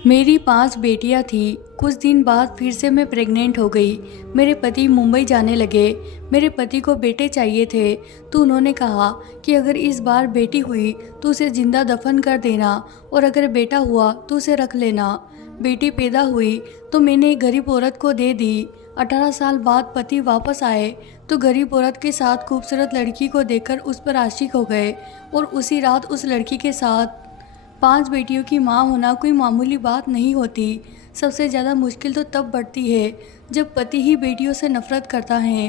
मेरी 5 बेटियां थी। कुछ दिन बाद फिर से मैं प्रेग्नेंट हो गई। मेरे पति मुंबई जाने लगे। मेरे पति को बेटे चाहिए थे, तो उन्होंने कहा कि अगर इस बार बेटी हुई तो उसे जिंदा दफन कर देना, और अगर बेटा हुआ तो उसे रख लेना। बेटी पैदा हुई तो मैंने एक गरीब औरत को दे दी। 18 साल बाद पति वापस आए तो गरीब औरत के साथ खूबसूरत लड़की को देखकर उस पर आशिक हो गए, और उसी रात उस लड़की के साथ 5 बेटियों की माँ होना कोई मामूली बात नहीं होती। सबसे ज़्यादा मुश्किल तो तब बढ़ती है जब पति ही बेटियों से नफरत करता है।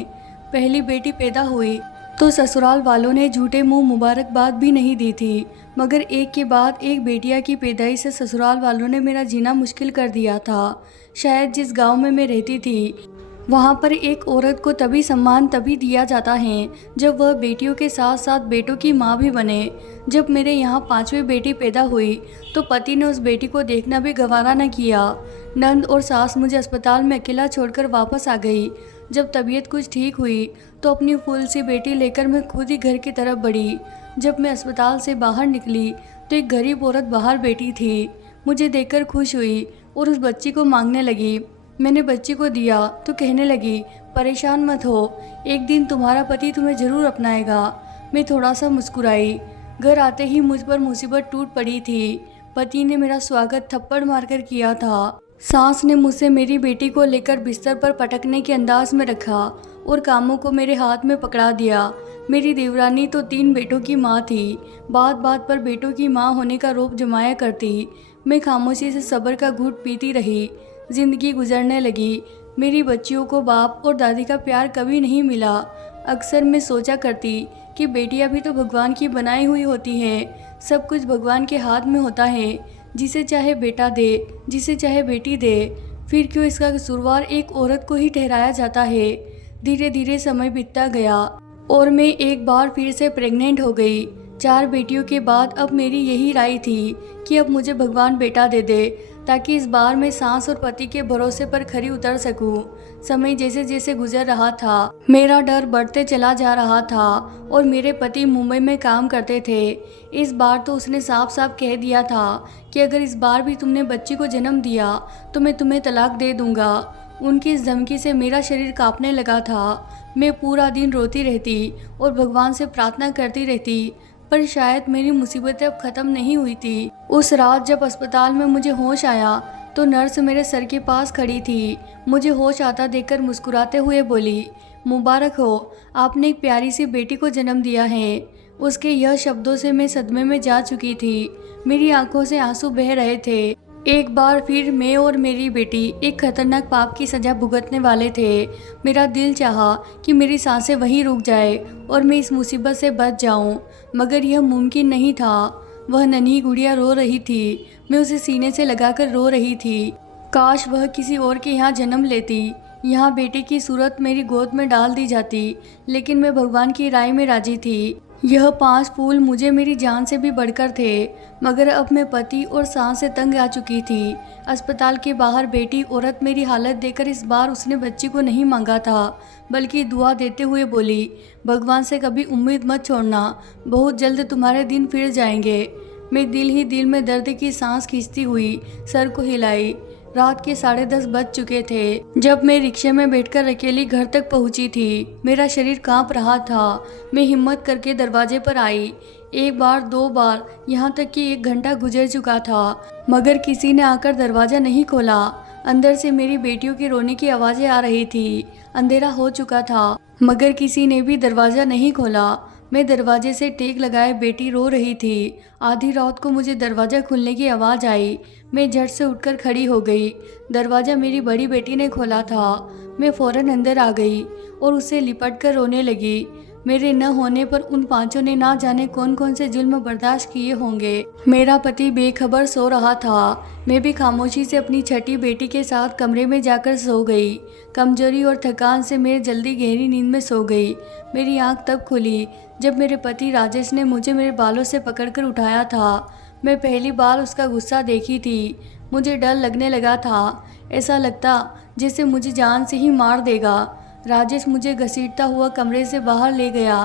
पहली बेटी पैदा हुई तो ससुराल वालों ने झूठे मुंह मुबारकबाद भी नहीं दी थी, मगर एक के बाद एक बेटियां की पैदाइश से ससुराल वालों ने मेरा जीना मुश्किल कर दिया था। शायद जिस गांव में मैं रहती थी वहाँ पर एक औरत को तभी सम्मान तभी दिया जाता है जब वह बेटियों के साथ साथ बेटों की माँ भी बने। जब मेरे यहाँ 5वीं बेटी पैदा हुई तो पति ने उस बेटी को देखना भी गवारा न किया। नंद और सास मुझे अस्पताल में अकेला छोड़कर वापस आ गई। जब तबीयत कुछ ठीक हुई तो अपनी फूल सी बेटी लेकर मैं खुद ही घर की तरफ बढ़ी। जब मैं अस्पताल से बाहर निकली तो एक गरीब औरत बाहर बैठी थी। मुझे देखकर खुश हुई और उस बच्ची को मांगने लगी। मैंने बच्ची को दिया तो कहने लगी, परेशान मत हो, एक दिन तुम्हारा पति तुम्हें ज़रूर अपनाएगा। मैं थोड़ा सा मुस्कुराई। घर आते ही मुझ पर मुसीबत टूट पड़ी थी। पति ने मेरा स्वागत थप्पड़ मारकर किया था। सास ने मुझसे मेरी बेटी को लेकर बिस्तर पर पटकने के अंदाज में रखा और कामों को मेरे हाथ में पकड़ा दिया। मेरी देवरानी तो 3 बेटों की माँ थी। बात बात पर बेटों की माँ होने का रोब जमाया करती। मैं खामोशी से सब्र का घूंट पीती रही। जिंदगी गुजरने लगी। मेरी बच्चियों को बाप और दादी का प्यार कभी नहीं मिला। अक्सर मैं सोचा करती कि बेटियां भी तो भगवान की बनाई हुई होती हैं। सब कुछ भगवान के हाथ में होता है। जिसे चाहे बेटा दे, जिसे चाहे बेटी दे, फिर क्यों इसका कसूरवार एक औरत को ही ठहराया जाता है। धीरे धीरे समय बीतता गया और मैं एक बार फिर से प्रेग्नेंट हो गई। 4 बेटियों के बाद अब मेरी यही राय थी कि अब मुझे भगवान बेटा दे दे, ताकि इस बार मैं सास और पति के भरोसे पर खरी उतर सकूं। समय जैसे जैसे गुजर रहा था मेरा डर बढ़ते चला जा रहा था, और मेरे पति मुंबई में काम करते थे। इस बार तो उसने साफ साफ कह दिया था कि अगर इस बार भी तुमने बच्ची को जन्म दिया तो मैं तुम्हें तलाक दे दूंगा। उनकी इस धमकी से मेरा शरीर कांपने लगा था। मैं पूरा दिन रोती रहती और भगवान से प्रार्थना करती रहती, पर शायद मेरी मुसीबतें अब ख़त्म नहीं हुई थी। उस रात जब अस्पताल में मुझे होश आया तो नर्स मेरे सर के पास खड़ी थी। मुझे होश आता देखकर मुस्कुराते हुए बोली, मुबारक हो, आपने एक प्यारी सी बेटी को जन्म दिया है। उसके यह शब्दों से मैं सदमे में जा चुकी थी। मेरी आंखों से आंसू बह रहे थे। एक बार फिर मैं और मेरी बेटी एक खतरनाक पाप की सजा भुगतने वाले थे। मेरा दिल चाहा कि मेरी सांसें वहीं रुक जाए और मैं इस मुसीबत से बच जाऊं, मगर यह मुमकिन नहीं था। वह नन्ही गुड़िया रो रही थी। मैं उसे सीने से लगाकर रो रही थी। काश वह किसी और के यहाँ जन्म लेती। यहाँ बेटे की सूरत मेरी गोद में डाल दी जाती, लेकिन मैं भगवान की राय में राजी थी। यह 5 फूल मुझे मेरी जान से भी बढ़कर थे, मगर अब मैं पति और सांस से तंग आ चुकी थी। अस्पताल के बाहर बेटी औरत मेरी हालत देखकर इस बार उसने बच्ची को नहीं मांगा था, बल्कि दुआ देते हुए बोली, भगवान से कभी उम्मीद मत छोड़ना, बहुत जल्द तुम्हारे दिन फिर जाएंगे। मैं दिल ही दिल में दर्द की सांस खींचती हुई सर को हिलाई। रात के 10:30 बज चुके थे जब मैं रिक्शे में बैठकर अकेली घर तक पहुंची थी। मेरा शरीर कांप रहा था। मैं हिम्मत करके दरवाजे पर आई। 1 बार 2 बार, यहाँ तक कि 1 घंटा गुजर चुका था, मगर किसी ने आकर दरवाजा नहीं खोला। अंदर से मेरी बेटियों के रोने की आवाज़ें आ रही थी। अंधेरा हो चुका था, मगर किसी ने भी दरवाज़ा नहीं खोला। मैं दरवाजे से टेक लगाए बेटी रो रही थी। आधी रात को मुझे दरवाज़ा खुलने की आवाज़ आई। मैं झट से उठकर खड़ी हो गई। दरवाज़ा मेरी बड़ी बेटी ने खोला था। मैं फ़ौरन अंदर आ गई और उससे लिपट कर रोने लगी। मेरे न होने पर उन 5 ने ना जाने कौन कौन से जुल्म बर्दाश्त किए होंगे। मेरा पति बेखबर सो रहा था। मैं भी खामोशी से अपनी छठी बेटी के साथ कमरे में जाकर सो गई। कमजोरी और थकान से मैं जल्दी गहरी नींद में सो गई। मेरी आंख तब खुली जब मेरे पति राजेश ने मुझे मेरे बालों से पकड़कर उठाया था। मैं पहली बार उसका गुस्सा देखी थी। मुझे डर लगने लगा था। ऐसा लगता जैसे मुझे जान से ही मार देगा। राजेश मुझे घसीटता हुआ कमरे से बाहर ले गया।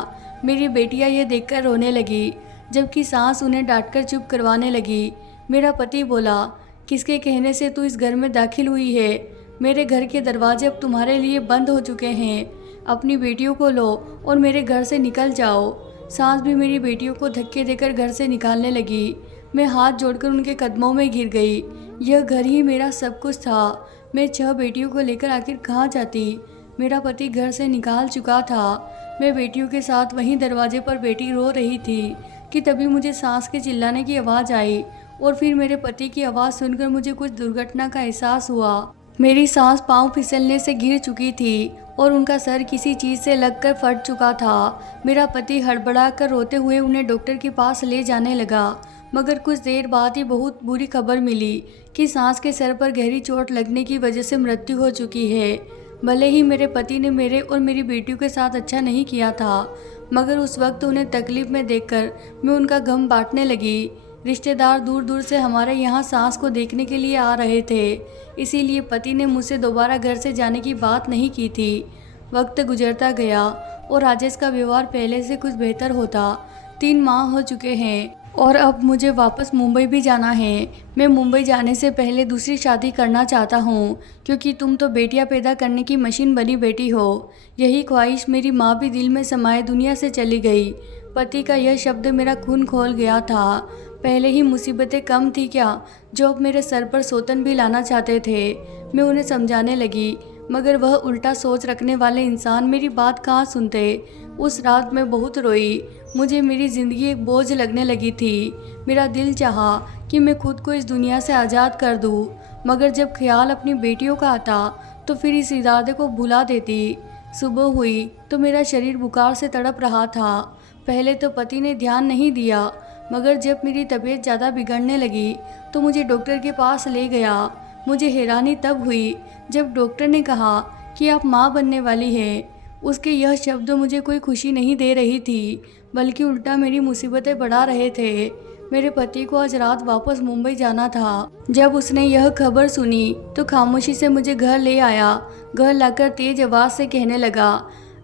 मेरी बेटियां यह देखकर रोने लगी, जबकि सास उन्हें डांटकर चुप करवाने लगी। मेरा पति बोला, किसके कहने से तू इस घर में दाखिल हुई है? मेरे घर के दरवाजे अब तुम्हारे लिए बंद हो चुके हैं। अपनी बेटियों को लो और मेरे घर से निकल जाओ। सास भी मेरी बेटियों को धक्के देकर घर से निकालने लगी। मैं हाथ जोड़कर उनके कदमों में गिर गई। यह घर ही मेरा सब कुछ था। मैं 6 बेटियों को लेकर आखिर कहाँ जाती? मेरा पति घर से निकाल चुका था। मैं बेटियों के साथ वहीं दरवाजे पर बैठी रो रही थी कि तभी मुझे सास के चिल्लाने की आवाज़ आई और फिर मेरे पति की आवाज़ सुनकर मुझे कुछ दुर्घटना का एहसास हुआ। मेरी सास पाँव फिसलने से गिर चुकी थी और उनका सर किसी चीज़ से लगकर फट चुका था। मेरा पति हड़बड़ा कर रोते हुए उन्हें डॉक्टर के पास ले जाने लगा, मगर कुछ देर बाद ही बहुत बुरी खबर मिली कि सास के सर पर गहरी चोट लगने की वजह से मृत्यु हो चुकी है। भले ही मेरे पति ने मेरे और मेरी बेटियों के साथ अच्छा नहीं किया था, मगर उस वक्त उन्हें तकलीफ में देखकर मैं उनका गम बांटने लगी। रिश्तेदार दूर दूर से हमारे यहाँ सास को देखने के लिए आ रहे थे, इसीलिए पति ने मुझसे दोबारा घर से जाने की बात नहीं की थी। वक्त गुजरता गया और राजेश का व्यवहार पहले से कुछ बेहतर होता। 3 माह हो चुके हैं और अब मुझे वापस मुंबई भी जाना है। मैं मुंबई जाने से पहले दूसरी शादी करना चाहता हूँ, क्योंकि तुम तो बेटियाँ पैदा करने की मशीन बनी बेटी हो। यही ख्वाहिश मेरी माँ भी दिल में समाये दुनिया से चली गई। पति का यह शब्द मेरा खून खोल गया था। पहले ही मुसीबतें कम थी क्या, जो अब मेरे सर पर सौतन भी लाना चाहते थे। मैं उन्हें समझाने लगी, मगर वह उल्टा सोच रखने वाले इंसान मेरी बात कहाँ सुनते। उस रात मैं बहुत रोई। मुझे मेरी ज़िंदगी एक बोझ लगने लगी थी। मेरा दिल चाहा कि मैं खुद को इस दुनिया से आज़ाद कर दूँ, मगर जब ख्याल अपनी बेटियों का आता तो फिर इस इरादे को भुला देती। सुबह हुई तो मेरा शरीर बुखार से तड़प रहा था। पहले तो पति ने ध्यान नहीं दिया, मगर जब मेरी तबीयत ज़्यादा बिगड़ने लगी तो मुझे डॉक्टर के पास ले गया। मुझे हैरानी तब हुई जब डॉक्टर ने कहा कि आप माँ बनने वाली हैं। उसके यह शब्द मुझे कोई खुशी नहीं दे रही थी, बल्कि उल्टा मेरी मुसीबतें बढ़ा रहे थे। मेरे पति को आज रात वापस मुंबई जाना था। जब उसने यह खबर सुनी तो खामोशी से मुझे घर ले आया। घर लाकर तेज आवाज़ से कहने लगा,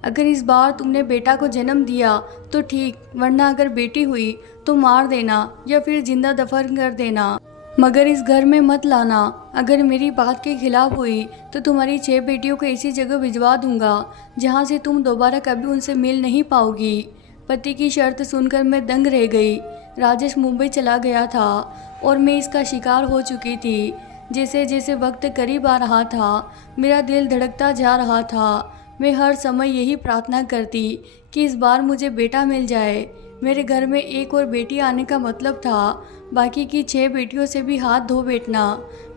अगर इस बार तुमने बेटा को जन्म दिया तो ठीक, वरना अगर बेटी हुई तो मार देना या फिर जिंदा दफन कर देना, मगर इस घर में मत लाना। अगर मेरी बात के खिलाफ हुई तो तुम्हारी 6 बेटियों को ऐसी जगह भिजवा दूंगा जहां से तुम दोबारा कभी उनसे मिल नहीं पाओगी। पति की शर्त सुनकर मैं दंग रह गई। राजेश मुंबई चला गया था और मैं इसका शिकार हो चुकी थी। जैसे जैसे वक्त करीब आ रहा था, मेरा दिल धड़कता जा रहा था। मैं हर समय यही प्रार्थना करती कि इस बार मुझे बेटा मिल जाए। मेरे घर में एक और बेटी आने का मतलब था बाकी की 6 बेटियों से भी हाथ धो बैठना।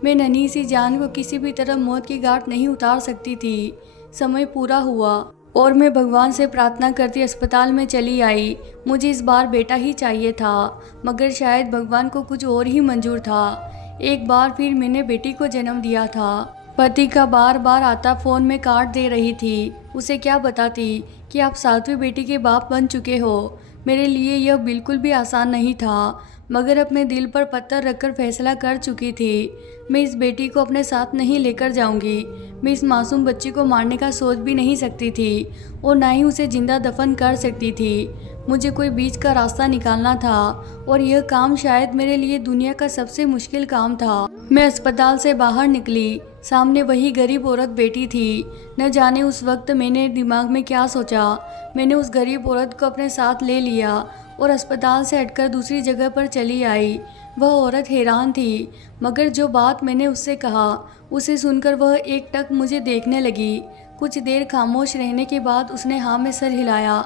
मैं नन्ही सी जान को किसी भी तरह मौत की घाट नहीं उतार सकती थी। समय पूरा हुआ और मैं भगवान से प्रार्थना करती अस्पताल में चली आई। मुझे इस बार बेटा ही चाहिए था, मगर शायद भगवान को कुछ और ही मंजूर था। एक बार फिर मैंने बेटी को जन्म दिया था। पति का बार बार आता फ़ोन में काट दे रही थी। उसे क्या बताती कि आप 7वीं बेटी के बाप बन चुके हो। मेरे लिए यह बिल्कुल भी आसान नहीं था, मगर अपने दिल पर पत्थर रखकर फैसला कर चुकी थी। मैं इस बेटी को अपने साथ नहीं लेकर जाऊंगी। मैं इस मासूम बच्ची को मारने का सोच भी नहीं सकती थी और ना ही उसे जिंदा दफन कर सकती थी। मुझे कोई बीच का रास्ता निकालना था और यह काम शायद मेरे लिए दुनिया का सबसे मुश्किल काम था। मैं अस्पताल से बाहर निकली। सामने वही गरीब औरत बैठी थी। न जाने उस वक्त मैंने दिमाग में क्या सोचा। मैंने उस गरीब औरत को अपने साथ ले लिया और अस्पताल से हटकर दूसरी जगह पर चली आई। वह औरत हैरान थी, मगर जो बात मैंने उससे कहा उसे सुनकर वह एकटक मुझे देखने लगी। कुछ देर खामोश रहने के बाद उसने हाँ में सर हिलाया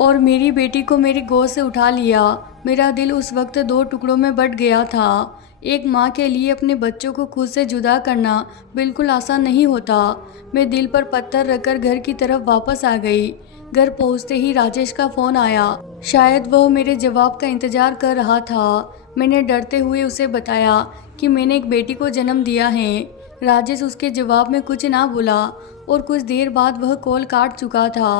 और मेरी बेटी को मेरी गोद से उठा लिया। मेरा दिल उस वक्त 2 टुकड़ों में बंट गया था। एक माँ के लिए अपने बच्चों को खुद से जुदा करना बिल्कुल आसान नहीं होता। मैं दिल पर पत्थर रखकर घर की तरफ वापस आ गई। घर पहुँचते ही राजेश का फ़ोन आया। शायद वह मेरे जवाब का इंतज़ार कर रहा था। मैंने डरते हुए उसे बताया कि मैंने एक बेटी को जन्म दिया है। राजेश उसके जवाब में कुछ ना बोला और कुछ देर बाद वह कॉल काट चुका था।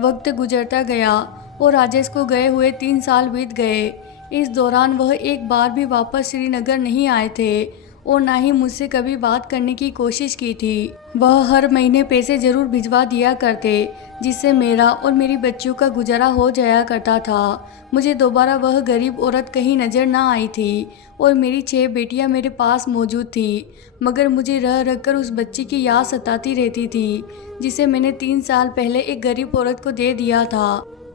वक्त गुजरता गया और राजेश को गए हुए 3 साल बीत गए। इस दौरान वह एक बार भी वापस श्रीनगर नहीं आए थे और ना ही मुझसे कभी बात करने की कोशिश की थी। वह हर महीने पैसे ज़रूर भिजवा दिया करते, जिससे मेरा और मेरी बच्चियों का गुजारा हो जाया करता था। मुझे दोबारा वह गरीब औरत कहीं नज़र ना आई थी और मेरी 6 बेटियां मेरे पास मौजूद थी, मगर मुझे रह रह कर उस बच्ची की याद सताती रहती थी, जिसे मैंने 3 साल पहले एक गरीब औरत को दे दिया था।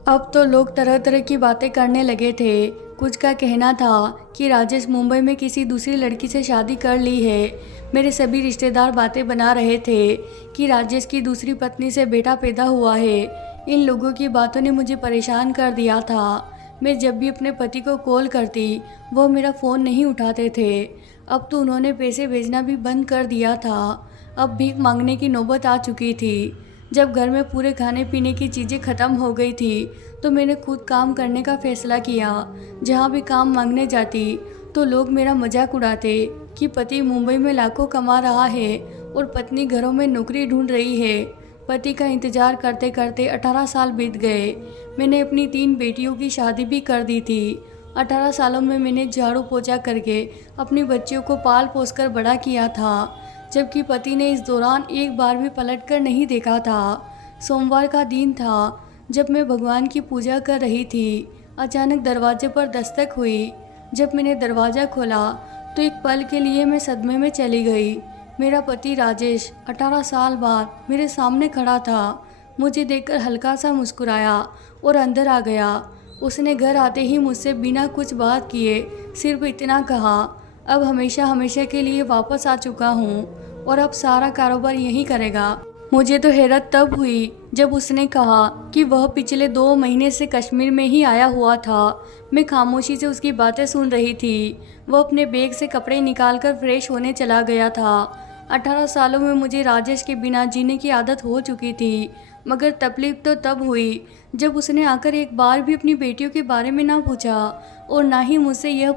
अब तो लोग तरह तरह की बातें करने लगे थे। कुछ का कहना था कि राजेश मुंबई में किसी दूसरी लड़की से शादी कर ली है। मेरे सभी रिश्तेदार बातें बना रहे थे कि राजेश की दूसरी पत्नी से बेटा पैदा हुआ है। इन लोगों की बातों ने मुझे परेशान कर दिया था। मैं जब भी अपने पति को कॉल करती, वह मेरा फ़ोन नहीं उठाते थे। अब तो उन्होंने पैसे भेजना भी बंद कर दिया था। अब भीख मांगने की नौबत आ चुकी थी। जब घर में पूरे खाने पीने की चीज़ें ख़त्म हो गई थी, तो मैंने खुद काम करने का फ़ैसला किया। जहाँ भी काम मांगने जाती तो लोग मेरा मजाक उड़ाते कि पति मुंबई में लाखों कमा रहा है और पत्नी घरों में नौकरी ढूंढ रही है। पति का इंतज़ार करते करते 18 साल बीत गए। मैंने अपनी 3 बेटियों की शादी भी कर दी थी। 18 सालों में मैंने झाड़ू पोछा करके अपनी बच्चियों को पाल पोस कर बड़ा किया था, जबकि पति ने इस दौरान एक बार भी पलटकर नहीं देखा था। सोमवार का दिन था, जब मैं भगवान की पूजा कर रही थी। अचानक दरवाजे पर दस्तक हुई। जब मैंने दरवाज़ा खोला तो एक पल के लिए मैं सदमे में चली गई। मेरा पति राजेश 18 साल बाद मेरे सामने खड़ा था। मुझे देखकर हल्का सा मुस्कुराया और अंदर आ गया। उसने घर आते ही मुझसे बिना कुछ बात किए सिर्फ इतना कहा, अब हमेशा हमेशा के लिए वापस आ चुका हूँ और अब सारा कारोबार यही करेगा। मुझे तो हैरत तब हुई जब उसने कहा कि वह पिछले 2 महीने से कश्मीर में ही आया हुआ था। मैं खामोशी से उसकी बातें सुन रही थी। वह अपने बैग से कपड़े निकालकर फ्रेश होने चला गया था। 18 सालों में मुझे राजेश के बिना जीने की आदत हो चुकी थी, मगर तकलीफ तो तब हुई जब उसने आकर एक बार भी अपनी बेटियों के बारे में ना पूछा और ना ही मुझसे यह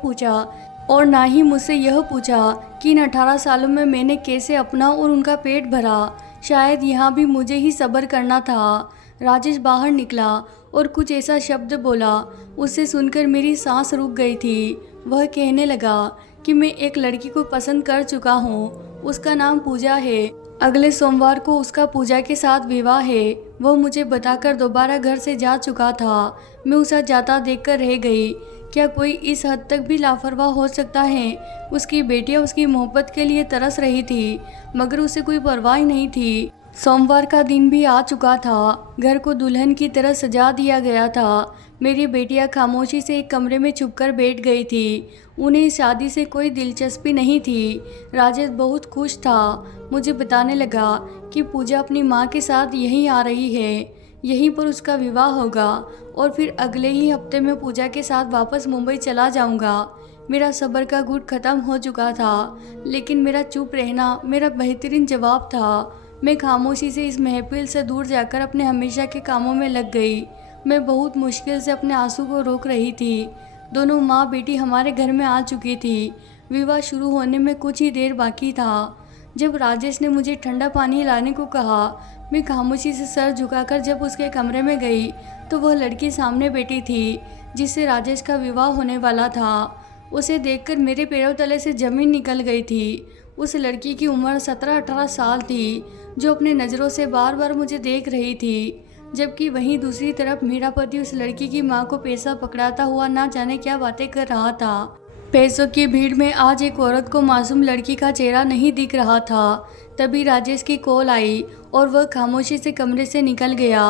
पूछा कि इन 18 सालों में मैंने कैसे अपना और उनका पेट भरा। शायद यहाँ भी मुझे ही सब्र करना था। राजेश बाहर निकला और कुछ ऐसा शब्द बोला, उसे सुनकर मेरी सांस रुक गई थी। वह कहने लगा कि मैं एक लड़की को पसंद कर चुका हूँ, उसका नाम पूजा है। अगले सोमवार को उसका पूजा के साथ विवाह है। वह मुझे बताकर दोबारा घर से जा चुका था। मैं उसे जाता देखकर रह गई। क्या कोई इस हद तक भी लापरवाह हो सकता है? उसकी बेटियां उसकी मोहब्बत के लिए तरस रही थी, मगर उसे कोई परवाह नहीं थी। सोमवार का दिन भी आ चुका था। घर को दुल्हन की तरह सजा दिया गया था। मेरी बेटियां खामोशी से एक कमरे में छुपकर बैठ गई थी। उन्हें इस शादी से कोई दिलचस्पी नहीं थी। राजेश बहुत खुश था। मुझे बताने लगा कि पूजा अपनी माँ के साथ यहीं आ रही है, यहीं पर उसका विवाह होगा और फिर अगले ही हफ्ते में पूजा के साथ वापस मुंबई चला जाऊंगा। मेरा सब्र का घूंट खत्म हो चुका था, लेकिन मेरा चुप रहना मेरा बेहतरीन जवाब था। मैं खामोशी से इस महफिल से दूर जाकर अपने हमेशा के कामों में लग गई। मैं बहुत मुश्किल से अपने आंसू को रोक रही थी। दोनों माँ बेटी हमारे घर में आ चुकी थी। विवाह शुरू होने में कुछ ही देर बाकी था। जब राजेश ने मुझे ठंडा पानी लाने को कहा, मैं खामोशी से सर झुकाकर जब उसके कमरे में गई तो वह लड़की सामने बैठी थी जिससे राजेश का विवाह होने वाला था। उसे देखकर मेरे पैरों तले से ज़मीन निकल गई थी। उस लड़की की उम्र 17-18 साल थी, जो अपने नज़रों से बार बार मुझे देख रही थी, जबकि वहीं दूसरी तरफ मेरा पति उस लड़की की माँ को पैसा पकड़ाता हुआ ना जाने क्या बातें कर रहा था। पैसों की भीड़ में आज एक औरत को मासूम लड़की का चेहरा नहीं दिख रहा था। तभी राजेश की कॉल आई और वह खामोशी से कमरे से निकल गया।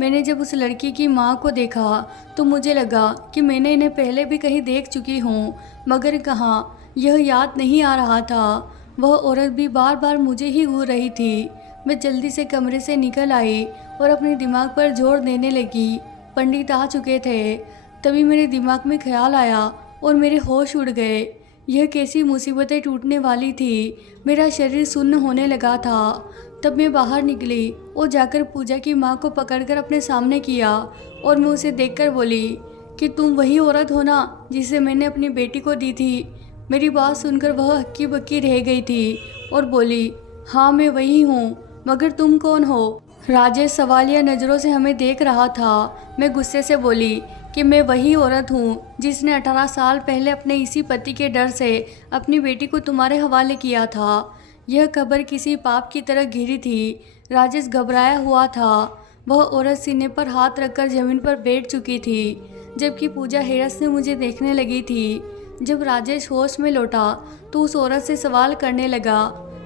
मैंने जब उस लड़की की माँ को देखा तो मुझे लगा कि मैंने इन्हें पहले भी कहीं देख चुकी हूँ, मगर कहाँ, यह याद नहीं आ रहा था। वह औरत भी बार बार मुझे ही घूर रही थी। मैं जल्दी से कमरे से निकल आई और अपने दिमाग पर जोर देने लगी। पंडित आ चुके थे। तभी मेरे दिमाग में ख्याल आया और मेरे होश उड़ गए। यह कैसी मुसीबतें टूटने वाली थी। मेरा शरीर सुन्न होने लगा था। तब मैं बाहर निकली और जाकर पूजा की माँ को पकड़कर अपने सामने किया और मैं उसे देखकर बोली कि तुम वही औरत हो ना जिसे मैंने अपनी बेटी को दी थी। मेरी बात सुनकर वह हक्की बक्की रह गई थी और बोली, हाँ मैं वही हूँ, मगर तुम कौन हो? राजेश सवालिया नज़रों से हमें देख रहा था। मैं गुस्से से बोली कि मैं वही औरत हूँ जिसने 18 साल पहले अपने इसी पति के डर से अपनी बेटी को तुम्हारे हवाले किया था। यह खबर किसी पाप की तरह घिरी थी। राजेश घबराया हुआ था। वह औरत सीने पर हाथ रखकर जमीन पर बैठ चुकी थी, जबकि पूजा हैरत से मुझे देखने लगी थी। जब राजेश होश में लौटा तो उस औरत से सवाल करने लगा।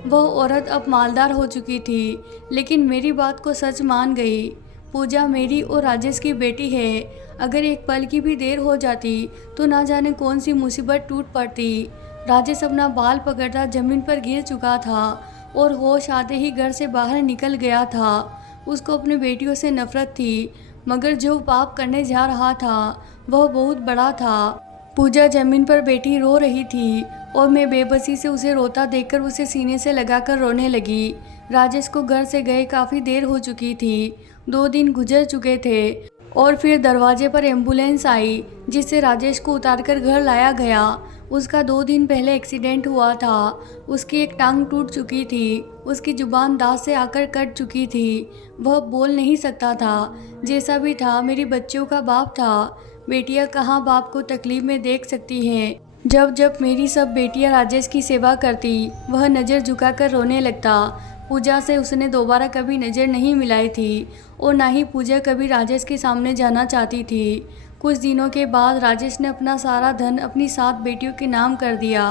वह औरत अब मालदार हो चुकी थी, लेकिन मेरी बात को सच मान गई। पूजा मेरी और राजेश की बेटी है। अगर एक पल की भी देर हो जाती तो ना जाने कौन सी मुसीबत टूट पड़ती। राजेश अपना बाल पकड़ता जमीन पर गिर चुका था और होश आते ही घर से बाहर निकल गया था। उसको अपनी बेटियों से नफरत थी, मगर जो पाप करने जा रहा था वह बहुत बड़ा था। पूजा जमीन पर बैठी रो रही थी और मैं बेबसी से उसे रोता देखकर उसे सीने से लगाकर रोने लगी। राजेश को घर से गए काफ़ी देर हो चुकी थी। 2 दिन गुजर चुके थे और फिर दरवाजे पर एम्बुलेंस आई, जिससे राजेश को उतारकर घर लाया गया। उसका 2 दिन पहले एक्सीडेंट हुआ था। उसकी एक टांग टूट चुकी थी। उसकी जुबान दांत से आकर कट चुकी थी। वह बोल नहीं सकता था। जैसा भी था, मेरी बच्चियों का बाप था। बेटियां कहाँ बाप को तकलीफ में देख सकती हैं। जब जब मेरी सब बेटियां राजेश की सेवा करती, वह नज़र झुकाकर रोने लगता। पूजा से उसने दोबारा कभी नज़र नहीं मिलाई थी और ना ही पूजा कभी राजेश के सामने जाना चाहती थी। कुछ दिनों के बाद राजेश ने अपना सारा धन अपनी 7 बेटियों के नाम कर दिया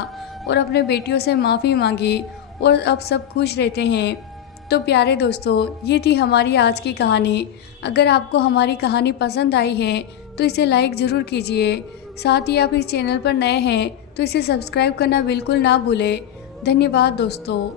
और अपने बेटियों से माफ़ी मांगी और अब सब खुश रहते हैं। तो प्यारे दोस्तों, ये थी हमारी आज की कहानी। अगर आपको हमारी कहानी पसंद आई है तो इसे लाइक ज़रूर कीजिए। साथ ही आप इस चैनल पर नए हैं तो इसे सब्सक्राइब करना बिल्कुल ना भूलें। धन्यवाद दोस्तों।